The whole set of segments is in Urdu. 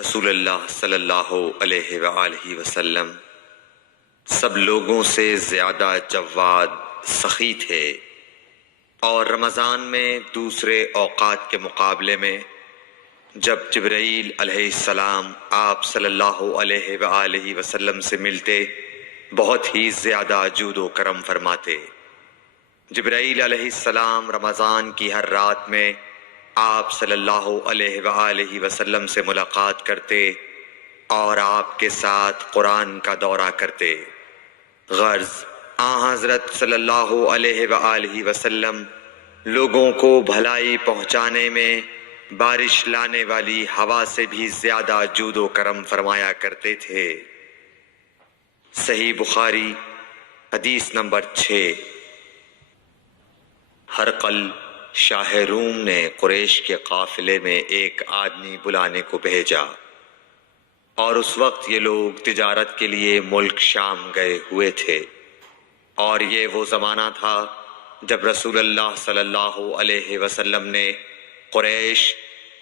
رسول اللہ صلی اللہ علیہ وآلہ وسلم سب لوگوں سے زیادہ جواد سخی تھے، اور رمضان میں دوسرے اوقات کے مقابلے میں جب جبرائیل علیہ السلام آپ صلی اللہ علیہ وآلہ وسلم سے ملتے بہت ہی زیادہ جود و کرم فرماتے۔ جبرائیل علیہ السلام رمضان کی ہر رات میں آپ صلی اللہ علیہ وآلہ وسلم سے ملاقات کرتے اور آپ کے ساتھ قرآن کا دورہ کرتے۔ غرض حضرت صلی اللہ علیہ وآلہ وسلم لوگوں کو بھلائی پہنچانے میں بارش لانے والی ہوا سے بھی زیادہ جود و کرم فرمایا کرتے تھے۔ صحیح بخاری حدیث نمبر 6۔ ہرقل شاہ روم نے قریش کے قافلے میں ایک آدمی بلانے کو بھیجا، اور اس وقت یہ لوگ تجارت کے لیے ملک شام گئے ہوئے تھے، اور یہ وہ زمانہ تھا جب رسول اللہ صلی اللہ علیہ وسلم نے قریش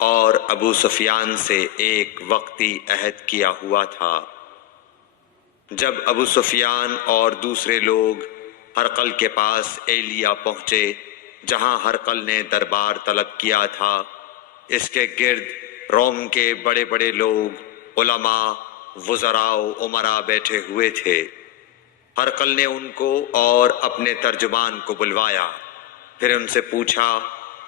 اور ابو سفیان سے ایک وقتی عہد کیا ہوا تھا۔ جب ابو سفیان اور دوسرے لوگ ہرقل کے پاس ایلیا پہنچے جہاں ہرقل نے دربار طلب کیا تھا، اس کے گرد روم کے بڑے بڑے لوگ، علماء، وزراء و امراء بیٹھے ہوئے تھے۔ ہرقل نے ان کو اور اپنے ترجمان کو بلوایا، پھر ان سے پوچھا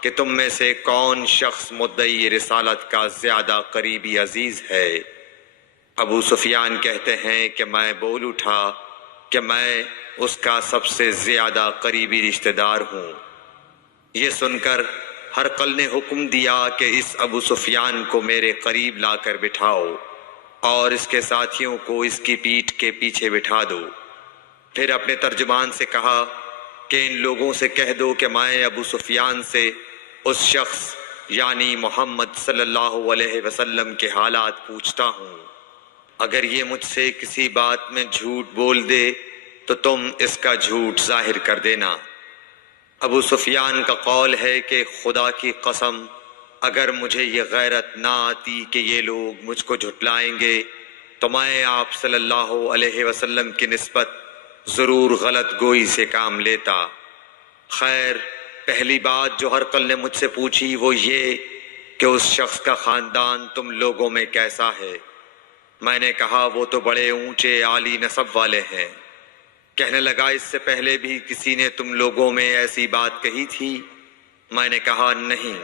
کہ تم میں سے کون شخص مدعی رسالت کا زیادہ قریبی عزیز ہے؟ ابو سفیان کہتے ہیں کہ میں بول اٹھا کہ میں اس کا سب سے زیادہ قریبی رشتہ دار ہوں۔ یہ سن کر ہرقل نے حکم دیا کہ اس ابو سفیان کو میرے قریب لا کر بٹھاؤ اور اس کے ساتھیوں کو اس کی پیٹھ کے پیچھے بٹھا دو۔ پھر اپنے ترجمان سے کہا کہ ان لوگوں سے کہہ دو کہ میں ابو سفیان سے اس شخص یعنی محمد صلی اللہ علیہ وسلم کے حالات پوچھتا ہوں۔ اگر یہ مجھ سے کسی بات میں جھوٹ بول دے تو تم اس کا جھوٹ ظاہر کر دینا۔ ابو سفیان کا قول ہے کہ خدا کی قسم اگر مجھے یہ غیرت نہ آتی کہ یہ لوگ مجھ کو جھٹلائیں گے تو میں آپ صلی اللہ علیہ وسلم کی نسبت ضرور غلط گوئی سے کام لیتا۔ خیر، پہلی بات جو ہرقل نے مجھ سے پوچھی وہ یہ کہ اس شخص کا خاندان تم لوگوں میں کیسا ہے؟ میں نے کہا وہ تو بڑے اونچے عالی نسب والے ہیں۔ کہنے لگا اس سے پہلے بھی کسی نے تم لوگوں میں ایسی بات کہی تھی؟ میں نے کہا نہیں۔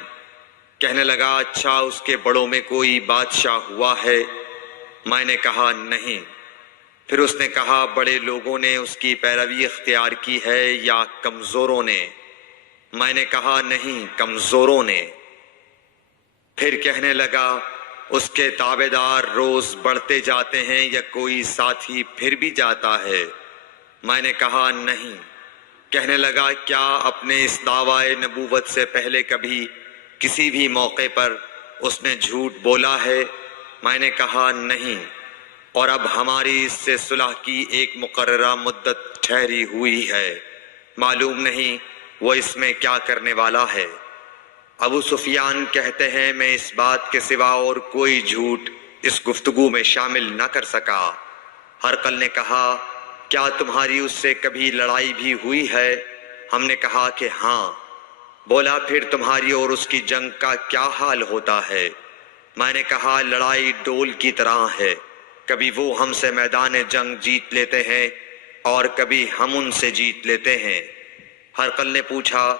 کہنے لگا اچھا اس کے بڑوں میں کوئی بادشاہ ہوا ہے؟ میں نے کہا نہیں۔ پھر اس نے کہا بڑے لوگوں نے اس کی پیروی اختیار کی ہے یا کمزوروں نے؟ میں نے کہا نہیں، کمزوروں نے۔ پھر کہنے لگا اس کے تابعدار روز بڑھتے جاتے ہیں یا کوئی ساتھی پھر بھی جاتا ہے؟ میں نے کہا نہیں۔ کہنے لگا کیا اپنے اس دعوی نبوت سے پہلے کبھی کسی بھی موقع پر اس نے جھوٹ بولا ہے؟ میں نے کہا نہیں، اور اب ہماری اس سے صلح کی ایک مقررہ مدت ٹھہری ہوئی ہے، معلوم نہیں وہ اس میں کیا کرنے والا ہے۔ ابو سفیان کہتے ہیں میں اس بات کے سوا اور کوئی جھوٹ اس گفتگو میں شامل نہ کر سکا۔ ہرقل نے کہا کیا تمہاری اس سے کبھی لڑائی بھی ہوئی ہے؟ ہم نے کہا کہ ہاں۔ بولا پھر تمہاری اور اس کی جنگ کا کیا حال ہوتا ہے؟ میں نے کہا لڑائی ڈول کی طرح ہے، کبھی وہ ہم سے میدان جنگ جیت لیتے ہیں اور کبھی ہم ان سے جیت لیتے ہیں۔ ہرقل نے پوچھا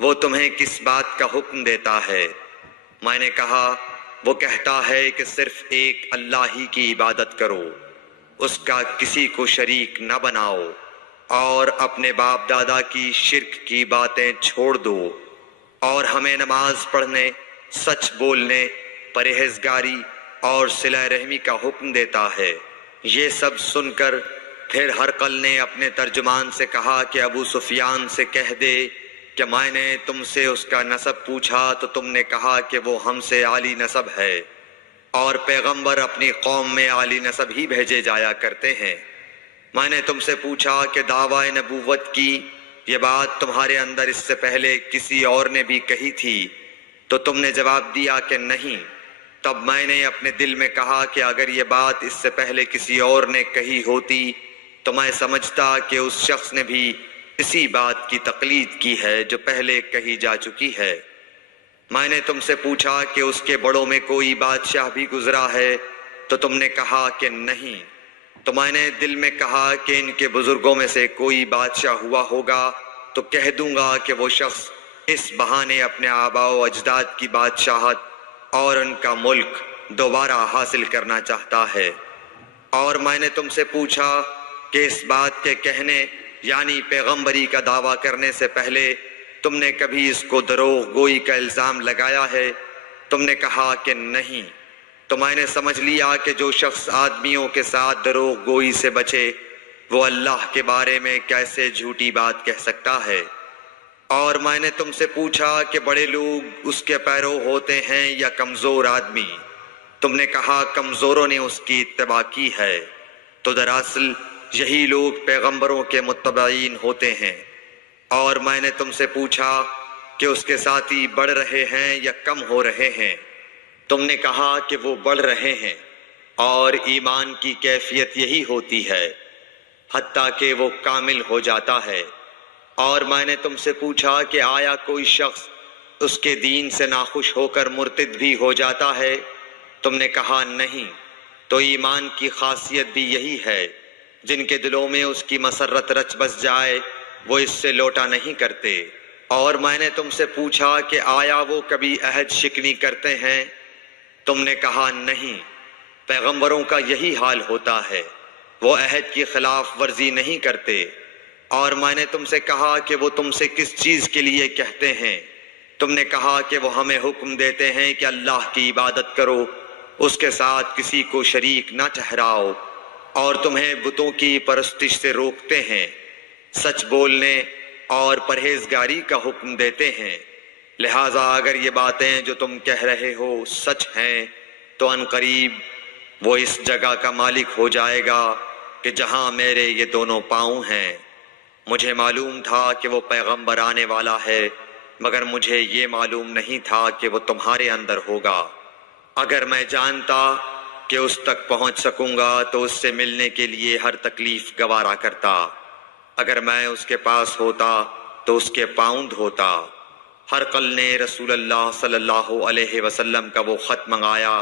وہ تمہیں کس بات کا حکم دیتا ہے؟ میں نے کہا وہ کہتا ہے کہ صرف ایک اللہ ہی کی عبادت کرو، اس کا کسی کو شریک نہ بناؤ، اور اپنے باپ دادا کی شرک کی باتیں چھوڑ دو، اور ہمیں نماز پڑھنے، سچ بولنے، پرہیزگاری اور صلہ رحمی کا حکم دیتا ہے۔ یہ سب سن کر پھر ہرقل نے اپنے ترجمان سے کہا کہ ابو سفیان سے کہہ دے کہ میں نے تم سے اس کا نسب پوچھا تو تم نے کہا کہ وہ ہم سے عالی نسب ہے، اور پیغمبر اپنی قوم میں عالی نسب ہی بھیجے جایا کرتے ہیں۔ میں نے تم سے پوچھا کہ دعوی نبوت کی یہ بات تمہارے اندر اس سے پہلے کسی اور نے بھی کہی تھی تو تم نے جواب دیا کہ نہیں۔ تب میں نے اپنے دل میں کہا کہ اگر یہ بات اس سے پہلے کسی اور نے کہی ہوتی تو میں سمجھتا کہ اس شخص نے بھی اسی بات کی تقلید کی ہے جو پہلے کہی جا چکی ہے۔ میں نے تم سے پوچھا کہ اس کے بڑوں میں کوئی بادشاہ بھی گزرا ہے تو تم نے کہا کہ نہیں۔ تو میں نے دل میں کہا کہ ان کے بزرگوں میں سے کوئی بادشاہ ہوا ہوگا تو کہہ دوں گا کہ وہ شخص اس بہانے اپنے آباء و اجداد کی بادشاہت اور ان کا ملک دوبارہ حاصل کرنا چاہتا ہے۔ اور میں نے تم سے پوچھا کہ اس بات کے کہنے یعنی پیغمبری کا دعویٰ کرنے سے پہلے تم نے کبھی اس کو دروغ گوئی کا الزام لگایا ہے؟ تم نے کہا کہ نہیں۔ تو میں نے سمجھ لیا کہ جو شخص آدمیوں کے ساتھ دروغ گوئی سے بچے وہ اللہ کے بارے میں کیسے جھوٹی بات کہہ سکتا ہے۔ اور میں نے تم سے پوچھا کہ بڑے لوگ اس کے پیرو ہوتے ہیں یا کمزور آدمی؟ تم نے کہا کمزوروں نے اس کی اتباع کی ہے۔ تو دراصل یہی لوگ پیغمبروں کے متبعین ہوتے ہیں۔ اور میں نے تم سے پوچھا کہ اس کے ساتھی بڑھ رہے ہیں یا کم ہو رہے ہیں؟ تم نے کہا کہ وہ بڑھ رہے ہیں، اور ایمان کی کیفیت یہی ہوتی ہے حتیٰ کہ وہ کامل ہو جاتا ہے۔ اور میں نے تم سے پوچھا کہ آیا کوئی شخص اس کے دین سے ناخوش ہو کر مرتد بھی ہو جاتا ہے؟ تم نے کہا نہیں۔ تو ایمان کی خاصیت بھی یہی ہے، جن کے دلوں میں اس کی مسرت رچ بس جائے وہ اس سے لوٹا نہیں کرتے۔ اور میں نے تم سے پوچھا کہ آیا وہ کبھی عہد شکنی کرتے ہیں؟ تم نے کہا نہیں۔ پیغمبروں کا یہی حال ہوتا ہے، وہ عہد کی خلاف ورزی نہیں کرتے۔ اور میں نے تم سے کہا کہ وہ تم سے کس چیز کے لیے کہتے ہیں؟ تم نے کہا کہ وہ ہمیں حکم دیتے ہیں کہ اللہ کی عبادت کرو، اس کے ساتھ کسی کو شریک نہ ٹھہراؤ، اور تمہیں بتوں کی پرستش سے روکتے ہیں، سچ بولنے اور پرہیزگاری کا حکم دیتے ہیں۔ لہٰذا اگر یہ باتیں جو تم کہہ رہے ہو سچ ہیں تو ان قریب وہ اس جگہ کا مالک ہو جائے گا کہ جہاں میرے یہ دونوں پاؤں ہیں۔ مجھے معلوم تھا کہ وہ پیغمبر آنے والا ہے، مگر مجھے یہ معلوم نہیں تھا کہ وہ تمہارے اندر ہوگا۔ اگر میں جانتا کہ اس تک پہنچ سکوں گا تو اس سے ملنے کے لیے ہر تکلیف گوارا کرتا۔ اگر میں اس کے پاس ہوتا تو اس کے پاؤں دھوتا۔ ہرقل نے رسول اللہ صلی اللہ علیہ وسلم کا وہ خط منگایا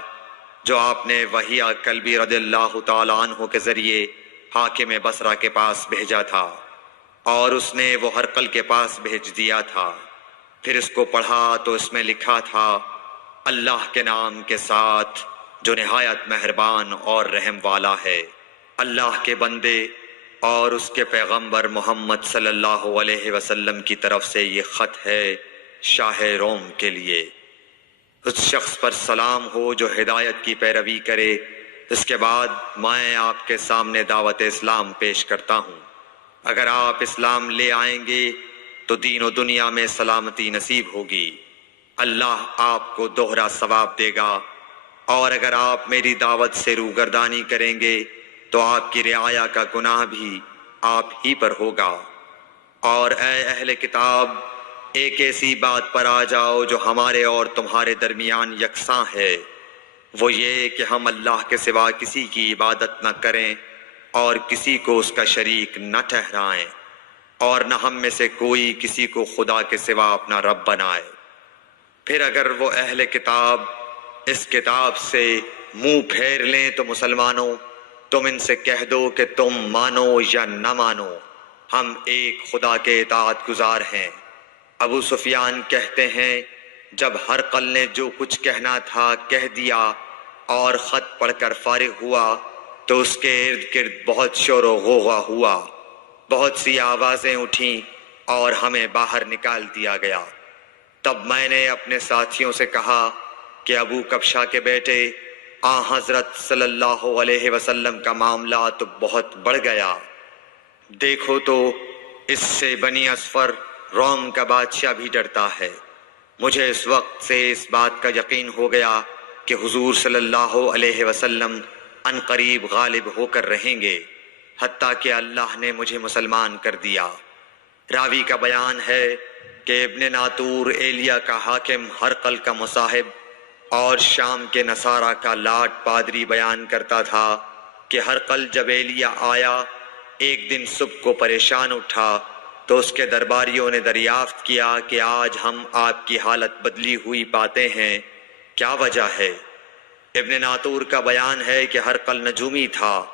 جو آپ نے وحیہ کلبی رضی اللہ تعالیٰ عنہ کے ذریعے حاکم بصرہ کے پاس بھیجا تھا، اور اس نے وہ ہرقل کے پاس بھیج دیا تھا۔ پھر اس کو پڑھا تو اس میں لکھا تھا، اللہ کے نام کے ساتھ جو نہایت مہربان اور رحم والا ہے۔ اللہ کے بندے اور اس کے پیغمبر محمد صلی اللہ علیہ وسلم کی طرف سے یہ خط ہے شاہ روم کے لیے۔ اس شخص پر سلام ہو جو ہدایت کی پیروی کرے۔ اس کے بعد میں آپ کے سامنے دعوت اسلام پیش کرتا ہوں۔ اگر آپ اسلام لے آئیں گے تو دین و دنیا میں سلامتی نصیب ہوگی، اللہ آپ کو دوہرا ثواب دے گا، اور اگر آپ میری دعوت سے روگردانی کریں گے تو آپ کی رعایا کا گناہ بھی آپ ہی پر ہوگا۔ اور اے اہل کتاب، ایک ایسی بات پر آ جاؤ جو ہمارے اور تمہارے درمیان یکساں ہے، وہ یہ کہ ہم اللہ کے سوا کسی کی عبادت نہ کریں اور کسی کو اس کا شریک نہ ٹھہرائیں، اور نہ ہم میں سے کوئی کسی کو خدا کے سوا اپنا رب بنائے۔ پھر اگر وہ اہل کتاب اس کتاب سے منہ پھیر لیں تو مسلمانوں، تم ان سے کہہ دو کہ تم مانو یا نہ مانو، ہم ایک خدا کے اطاعت گزار ہیں۔ ابو سفیان کہتے ہیں، جب ہرقل نے جو کچھ کہنا تھا کہہ دیا اور خط پڑھ کر فارغ ہوا تو اس کے ارد گرد بہت شور و غوغا ہوا، بہت سی آوازیں اٹھیں اور ہمیں باہر نکال دیا گیا۔ تب میں نے اپنے ساتھیوں سے کہا کہ ابو کبشہ کے بیٹے حضرت صلی اللہ علیہ وسلم کا معاملہ تو بہت بڑھ گیا۔ دیکھو تو اس سے بنی اصفر روم کا بادشاہ بھی ڈرتا ہے۔ مجھے اس وقت سے اس بات کا یقین ہو گیا کہ حضور صلی اللہ علیہ وسلم ان قریب غالب ہو کر رہیں گے، حتیٰ کہ اللہ نے مجھے مسلمان کر دیا۔ راوی کا بیان ہے کہ ابن ناطور ایلیا کا حاکم ہرقل کا مصاحب اور شام کے نصارہ کا لاٹ پادری بیان کرتا تھا کہ ہرقل جب ایلیا آیا ایک دن صبح کو پریشان اٹھا تو اس کے درباریوں نے دریافت کیا کہ آج ہم آپ کی حالت بدلی ہوئی پاتے ہیں، کیا وجہ ہے؟ ابن ناطور کا بیان ہے کہ ہرقل نجومی تھا،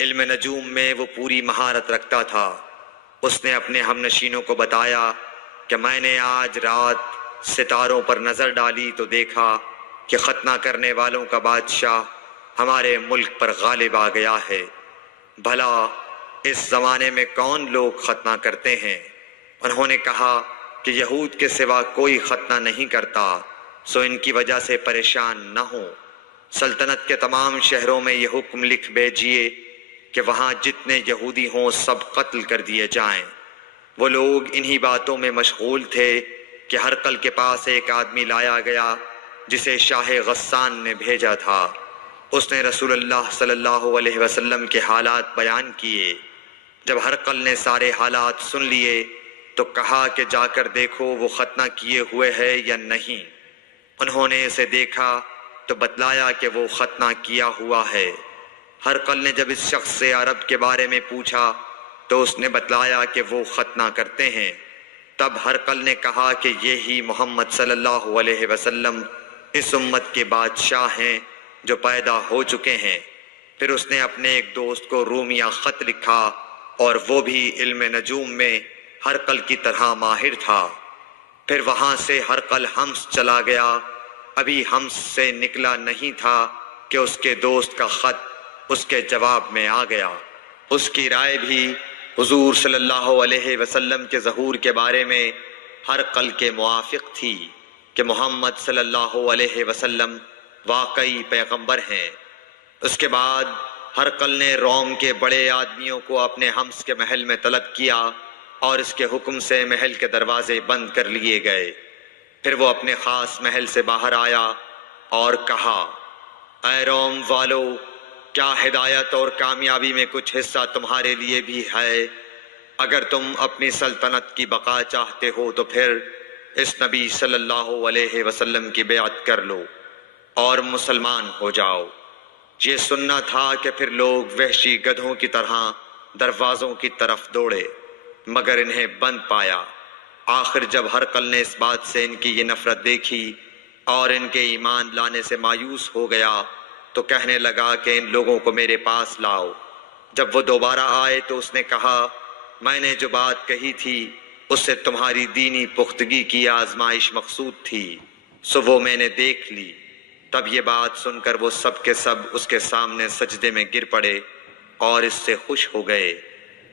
علم نجوم میں وہ پوری مہارت رکھتا تھا۔ اس نے اپنے ہم نشینوں کو بتایا کہ میں نے آج رات ستاروں پر نظر ڈالی تو دیکھا کہ ختنہ کرنے والوں کا بادشاہ ہمارے ملک پر غالب آ گیا ہے۔ بھلا اس زمانے میں کون لوگ ختنہ کرتے ہیں؟ انہوں نے کہا کہ یہود کے سوا کوئی ختنہ نہیں کرتا، سو ان کی وجہ سے پریشان نہ ہوں۔ سلطنت کے تمام شہروں میں یہ حکم لکھ بھیجیے کہ وہاں جتنے یہودی ہوں سب قتل کر دیے جائیں۔ وہ لوگ انہی باتوں میں مشغول تھے کہ ہرقل کے پاس ایک آدمی لایا گیا جسے شاہ غسان نے بھیجا تھا۔ اس نے رسول اللہ صلی اللہ علیہ وسلم کے حالات بیان کیے۔ جب ہرقل نے سارے حالات سن لیے تو کہا کہ جا کر دیکھو وہ ختنہ کیے ہوئے ہے یا نہیں۔ انہوں نے اسے دیکھا تو بتلایا کہ وہ ختنہ کیا ہوا ہے۔ ہرقل نے جب اس شخص سے عرب کے بارے میں پوچھا تو اس نے بتلایا کہ وہ ختنہ کرتے ہیں۔ تب ہرقل نے کہا کہ یہی محمد صلی اللہ علیہ وسلم اس امت کے بادشاہ ہیں جو پیدا ہو چکے ہیں۔ پھر اس نے اپنے ایک دوست کو رومیہ خط لکھا اور وہ بھی علم نجوم میں ہرقل کی طرح ماہر تھا۔ پھر وہاں سے ہرقل حمص چلا گیا۔ ابھی حمص سے نکلا نہیں تھا کہ اس کے دوست کا خط اس کے جواب میں آ گیا۔ اس کی رائے بھی حضور صلی اللہ علیہ وسلم کے ظہور کے بارے میں ہرقل کے موافق تھی کہ محمد صلی اللہ علیہ وسلم واقعی پیغمبر ہیں۔ اس کے بعد ہرقل نے روم کے بڑے آدمیوں کو اپنے حمص کے محل میں طلب کیا اور اس کے حکم سے محل کے دروازے بند کر لیے گئے۔ پھر وہ اپنے خاص محل سے باہر آیا اور کہا، اے روم والو، کیا ہدایت اور کامیابی میں کچھ حصہ تمہارے لیے بھی ہے؟ اگر تم اپنی سلطنت کی بقا چاہتے ہو تو پھر اس نبی صلی اللہ علیہ وسلم کی بیعت کر لو اور مسلمان ہو جاؤ۔ یہ سننا تھا کہ پھر لوگ وحشی گدھوں کی طرح دروازوں کی طرف دوڑے مگر انہیں بند پایا۔ آخر جب ہرقل نے اس بات سے ان کی یہ نفرت دیکھی اور ان کے ایمان لانے سے مایوس ہو گیا تو کہنے لگا کہ ان لوگوں کو میرے پاس لاؤ۔ جب وہ دوبارہ آئے تو اس نے کہا، میں نے جو بات کہی تھی اس سے تمہاری دینی پختگی کی آزمائش مقصود تھی، سو وہ میں نے دیکھ لی۔ تب یہ بات سن کر وہ سب کے سب اس کے سامنے سجدے میں گر پڑے اور اس سے خوش ہو گئے۔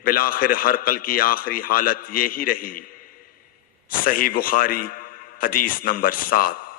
بالآخر ہرقل کی آخری حالت یہی رہی۔ صحیح بخاری حدیث نمبر 7۔